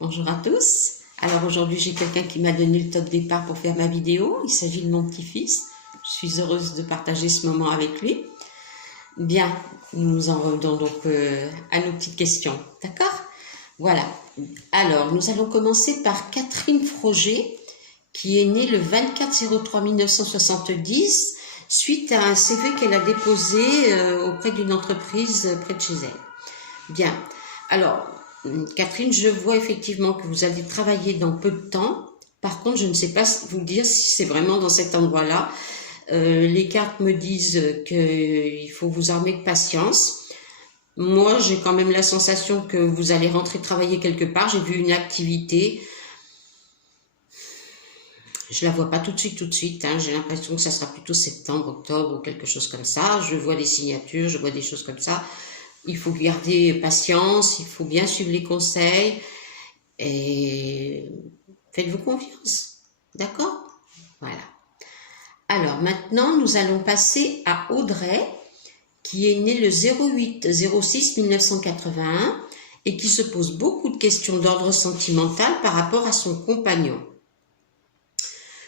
Bonjour à tous. Alors aujourd'hui j'ai quelqu'un qui m'a donné le top départ pour faire ma vidéo. Il s'agit de mon petit-fils. Je suis heureuse de partager ce moment avec lui. Bien, nous en revenons donc à nos petites questions. D'accord? Voilà. Alors nous allons commencer par Catherine Froger, qui est née le 24/03/1970 suite à un CV qu'elle a déposé auprès d'une entreprise près de chez elle. Bien. Alors, Catherine, je vois effectivement que vous allez travailler dans peu de temps. Par contre, je ne sais pas vous dire si c'est vraiment dans cet endroit-là. Les cartes me disent qu'il faut vous armer de patience. Moi, j'ai quand même la sensation que vous allez rentrer travailler quelque part. J'ai vu une activité. Je la vois pas tout de suite. Hein. J'ai l'impression que ça sera plutôt septembre, octobre ou quelque chose comme ça. Je vois des signatures, je vois des choses comme ça. Il faut garder patience, il faut bien suivre les conseils et faites-vous confiance. D'accord? Voilà. Alors maintenant, nous allons passer à Audrey, qui est née le 08/06/1981 et qui se pose beaucoup de questions d'ordre sentimental par rapport à son compagnon.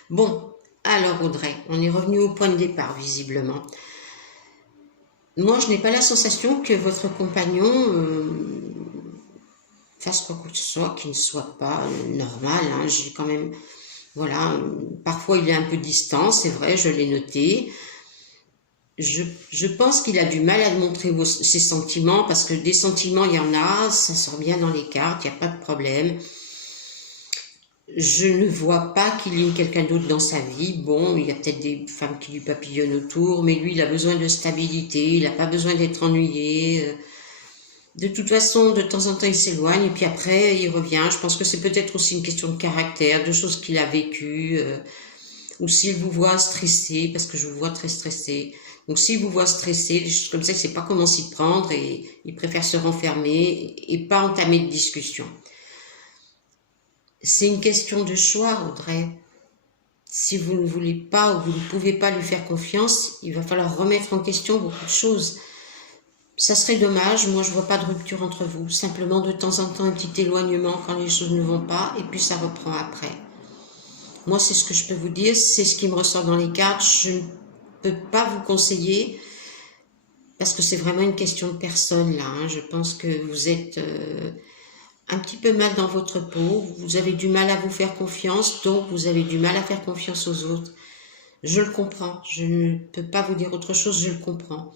Bon, alors Audrey, on est revenu au point de départ visiblement. Moi, je n'ai pas la sensation que votre compagnon fasse quoi que ce soit qui ne soit pas normal. Hein. J'ai quand même, voilà, parfois il est un peu distant, c'est vrai, je l'ai noté. Je pense qu'il a du mal à montrer ses sentiments, parce que des sentiments, il y en a, ça sort bien dans les cartes, il n'y a pas de problème. Je ne vois pas qu'il y ait quelqu'un d'autre dans sa vie. Bon, il y a peut-être des femmes qui lui papillonnent autour, mais lui, il a besoin de stabilité, il n'a pas besoin d'être ennuyé. De toute façon, de temps en temps, il s'éloigne, et puis après, il revient. Je pense que c'est peut-être aussi une question de caractère, de choses qu'il a vécues, ou s'il vous voit stressé, parce que je vous vois très stressé. Donc, s'il vous voit stressé, des choses comme ça, il ne sait pas comment s'y prendre, et il préfère se renfermer, et pas entamer de discussion. C'est une question de choix, Audrey. Si vous ne voulez pas ou vous ne pouvez pas lui faire confiance, il va falloir remettre en question beaucoup de choses. Ça serait dommage, moi je vois pas de rupture entre vous. Simplement de temps en temps un petit éloignement quand les choses ne vont pas et puis ça reprend après. Moi c'est ce que je peux vous dire, c'est ce qui me ressort dans les cartes. Je ne peux pas vous conseiller parce que c'est vraiment une question de personne là. Hein. Je pense que vous êtes... un petit peu mal dans votre peau, vous avez du mal à vous faire confiance, donc vous avez du mal à faire confiance aux autres. Je le comprends, je ne peux pas vous dire autre chose, je le comprends.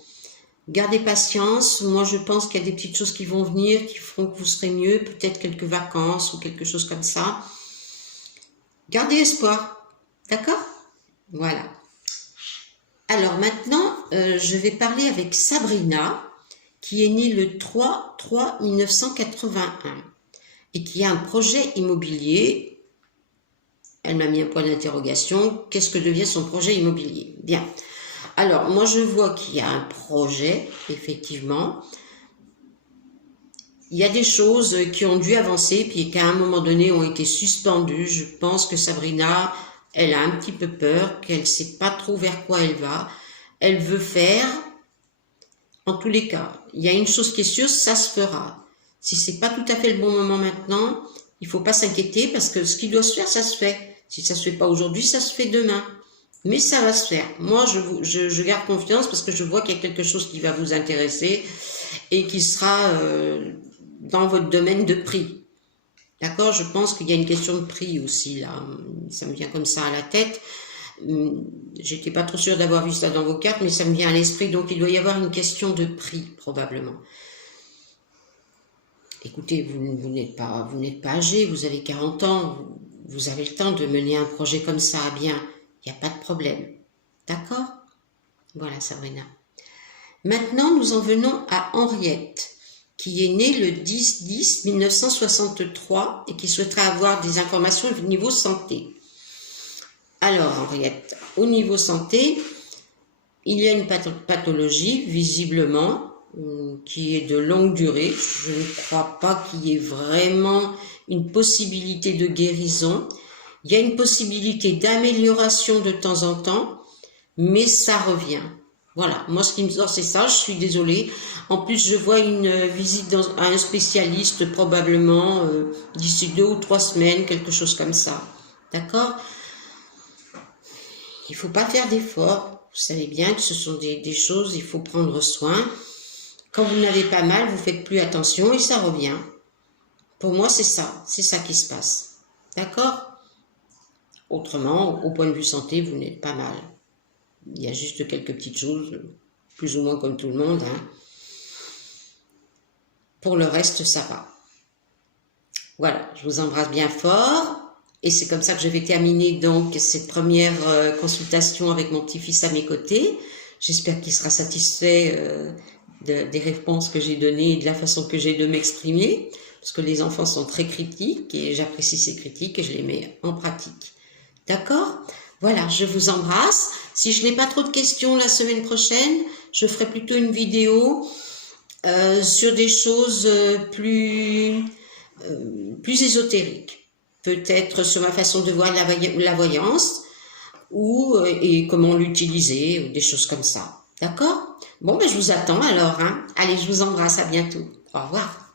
Gardez patience, moi je pense qu'il y a des petites choses qui vont venir, qui feront que vous serez mieux, peut-être quelques vacances ou quelque chose comme ça. Gardez espoir, d'accord? Voilà. Alors maintenant, je vais parler avec Sabrina, qui est née le 3/3/1981. Et qui a un projet immobilier. Elle m'a mis un point d'interrogation. Qu'est-ce que devient son projet immobilier? Bien. Alors, moi, je vois qu'il y a un projet, effectivement. Il y a des choses qui ont dû avancer, puis qu'à un moment donné ont été suspendues. Je pense que Sabrina, elle a un petit peu peur, qu'elle ne sait pas trop vers quoi elle va. Elle veut faire, en tous les cas. Il y a une chose qui est sûre, ça se fera. Si c'est pas tout à fait le bon moment maintenant, il faut pas s'inquiéter parce que ce qui doit se faire, ça se fait. Si ça se fait pas aujourd'hui, ça se fait demain. Mais ça va se faire. Moi, je garde confiance parce que je vois qu'il y a quelque chose qui va vous intéresser et qui sera dans votre domaine de prix. D'accord? Je pense qu'il y a une question de prix aussi là. Ça me vient comme ça à la tête. J'étais pas trop sûre d'avoir vu ça dans vos cartes, mais ça me vient à l'esprit. Donc, il doit y avoir une question de prix probablement. Écoutez, vous n'êtes pas âgé, vous avez 40 ans, vous avez le temps de mener un projet comme ça à bien, il n'y a pas de problème. D'accord? Voilà Sabrina. Maintenant, nous en venons à Henriette, qui est née le 10/10/1963 et qui souhaiterait avoir des informations au niveau santé. Alors Henriette, au niveau santé, il y a une pathologie, visiblement, qui est de longue durée. Je ne crois pas qu'il y ait vraiment une possibilité de guérison. Il y a une possibilité d'amélioration de temps en temps, mais ça revient. Voilà, moi ce qui me sort c'est ça, je suis désolée. En plus je vois une visite à un spécialiste probablement d'ici 2 ou 3 semaines, quelque chose comme ça. D'accord? Il ne faut pas faire d'efforts. Vous savez bien que ce sont des choses, il faut prendre soin. Quand vous n'avez pas mal, vous faites plus attention et ça revient. Pour moi c'est ça qui se passe. D'accord? Autrement, au point de vue santé, vous n'êtes pas mal. Il y a juste quelques petites choses, plus ou moins comme tout le monde. Hein. Pour le reste, ça va. Voilà, je vous embrasse bien fort. Et c'est comme ça que je vais terminer donc cette première consultation avec mon petit-fils à mes côtés. J'espère qu'il sera satisfait des réponses que j'ai données et de la façon que j'ai de m'exprimer. Parce que les enfants sont très critiques et j'apprécie ces critiques et je les mets en pratique. D'accord? Voilà, je vous embrasse. Si je n'ai pas trop de questions la semaine prochaine, je ferai plutôt une vidéo sur des choses plus ésotériques. Peut-être sur ma façon de voir la voyance et comment l'utiliser, ou des choses comme ça. D'accord? Bon, ben je vous attends alors. Hein. Allez, je vous embrasse. À bientôt. Au revoir.